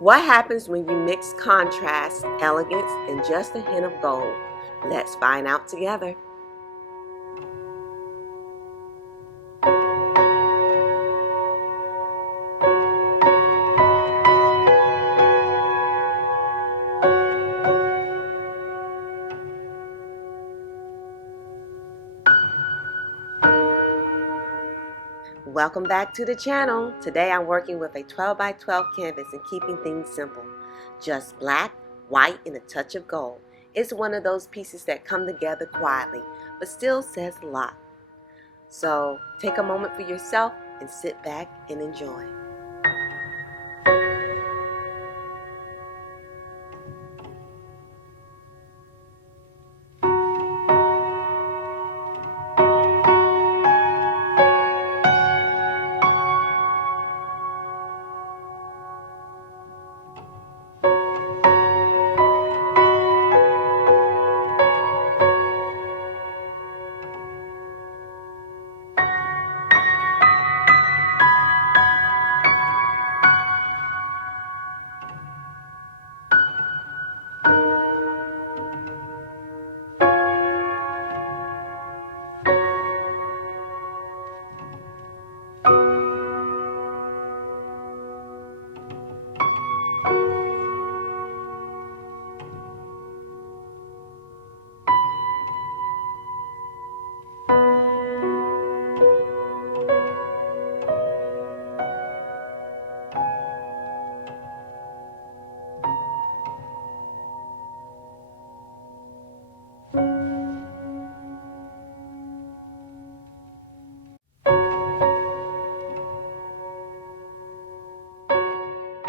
What happens when you mix contrast, elegance, and just a hint of gold? Let's find out together. Welcome back to the channel. Today I'm working with a 12 by 12 canvas and keeping things simple. Just black, white, and a touch of gold. It's one of those pieces that come together quietly, but still says a lot. So take a moment for yourself and sit back and enjoy.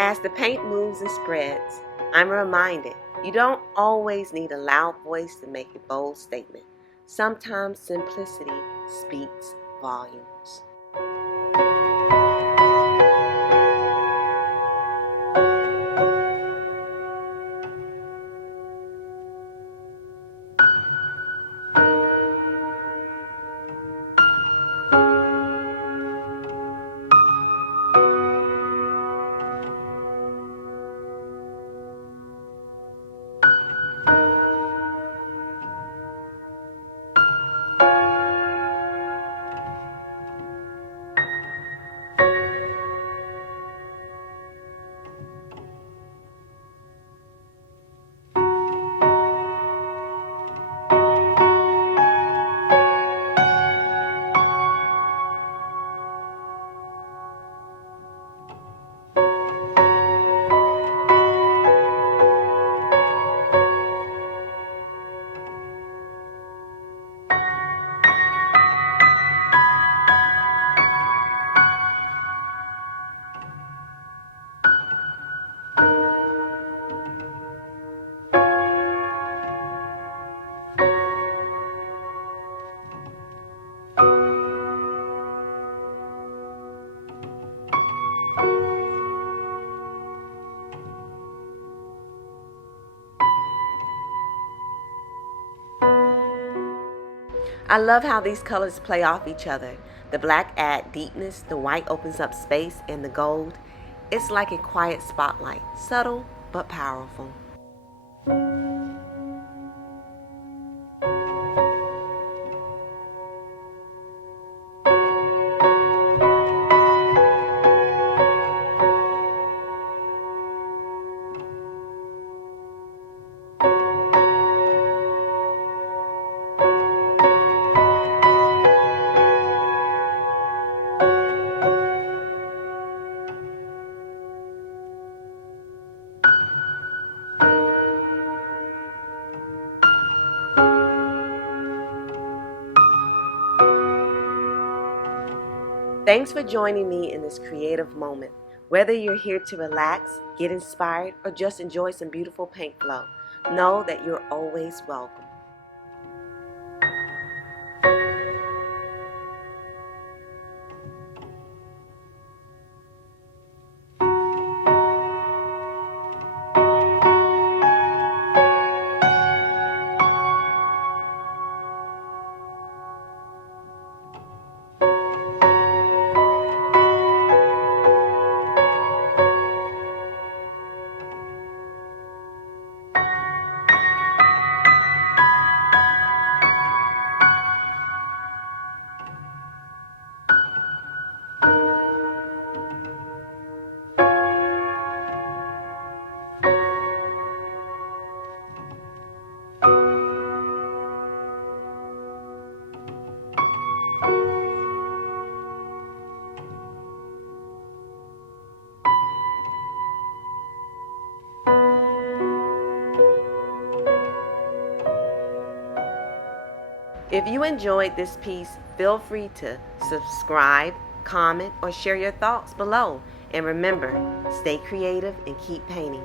As the paint moves and spreads, I'm reminded you don't always need a loud voice to make a bold statement. Sometimes simplicity speaks volumes. I love how these colors play off each other. The black adds deepness, the white opens up space, and the gold, it's like a quiet spotlight, subtle but powerful. Thanks for joining me in this creative moment. Whether you're here to relax, get inspired, or just enjoy some beautiful paint flow, know that you're always welcome. If you enjoyed this piece, feel free to subscribe, comment, or share your thoughts below. And remember, stay creative and keep painting.